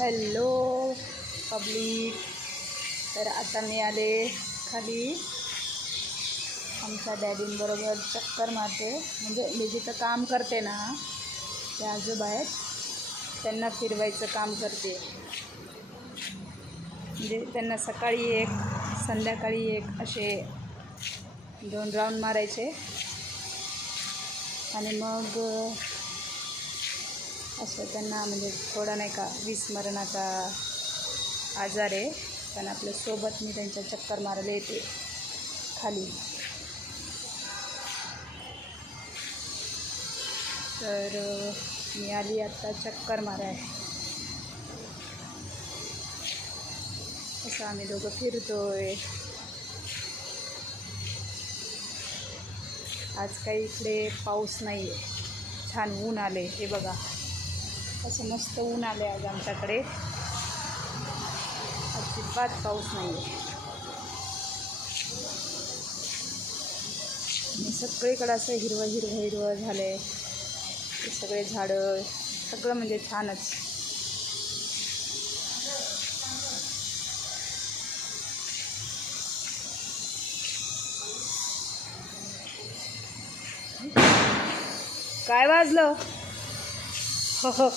Hello public. तर आता मी आले खाली आमच्या डॅडींबरोबर चक्कर मारते. म्हणजे मी जिथं काम करते ना ते आजोबा आहेत, त्यांना फिरवायचं काम करते. म्हणजे त्यांना सकाळी एक संध्याकाळी एक असे 2 राऊंड मारायचे आणि मग असं त्यांना म्हणजे थोडा नाही का विस्मरणाचा आजार आहे, पण आपल्यासोबत मी त्यांच्या चक्कर मारायला येते खाली. तर मी आली आत्ता चक्कर माराय. असं आम्ही दोघं फिरतोय. आज काही इकडे पाऊस नाही आहे, छान ऊन आले. हे बघा असं मस्त ऊन आले आज आमच्याकडे. अजिबात पाऊस नाही आहे. सगळीकडं असं हिरवं हिरवं हिरवं झालं आहे. सगळे झाडं सगळं म्हणजे छानच. काय वाजलं? हो,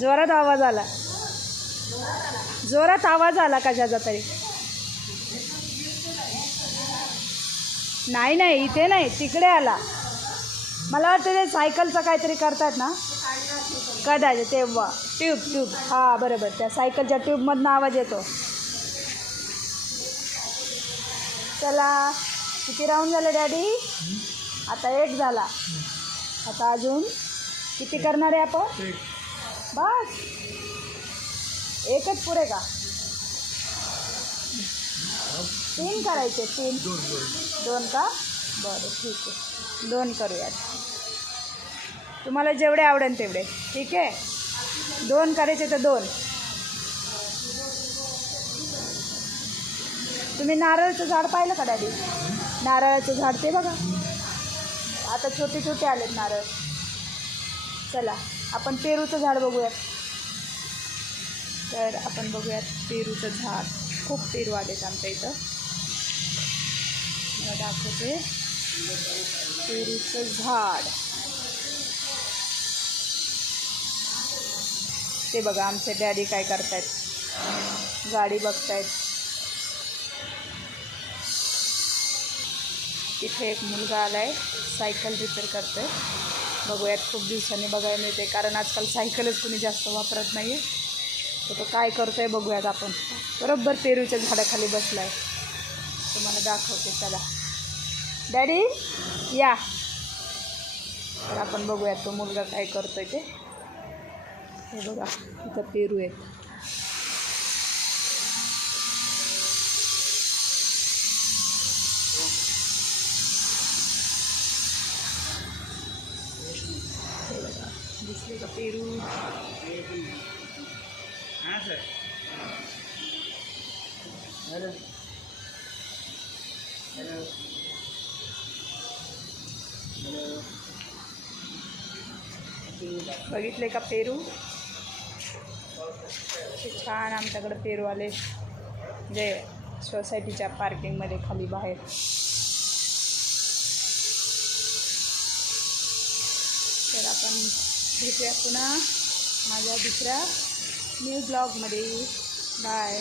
जोरात आवाज आला. जोरात आवाज आला कशाचा तरी. नाही नाही, इथे नाही, तिकडे आला. मला वाटतं ते सायकलचं काहीतरी करतात ना, कदाचित ते ट्यूब. हां बरोबर, त्या सायकलच्या ट्यूबमधनं आवाज येतो. चला, किती राऊंड झाले डॅडी? आता 1 झाला. आता अजून किती करणार आहे आपण? बस 1च पुरे का? 3 करायचे? 2 का? बरं ठीक आहे, 2 करूयात. तुम्हाला जेवढे आवडेल तेवढे. ठीक आहे, 2 करायचे तर 2. तुम्ही नारळाचं झाड पाहिलं का डॅडी? नारळाचं झाड ते बघा, आता छोटे छोटे आलेत नारळ. चला आपण पेरूचं झाड बघूयात. तर आपण बघूयात पेरूचं झाड. खूप पेरू आलेत आमच्या इथं. मला दाखवते पेरूचं झाड. ते बघा आमचे डॅडी काय करतायत, गाडी बघतायत. तिथे एक मुलगा आला आहे, सायकल रिपेअर करतोय. बघूयात, खूप दिवसांनी बघायला मिळते, कारण आजकाल सायकलच कुणी जास्त वापरत नाही आहे. तर तो काय करतो आहे बघूयात आपण. बरोबर पेरूच्या झाडाखाली बसला आहे, तुम्हाला दाखवते. चला डॅडी या. तर आपण बघूयात तो मुलगा काय करतो आहे ते. हे बघा इथं पेरू आहेत. हे बघा दिसले का पेरू? हां सर. Hello hello hello. बघितले का पेरू? असे छान आमच्याकडे पेरू आले, जे सोसायटीच्या पार्किंगमध्ये खाली बाहेर. तर आपण भेटूया पुन्हा माझ्या दुसऱ्या न्यू ब्लॉगमध्ये. बाय.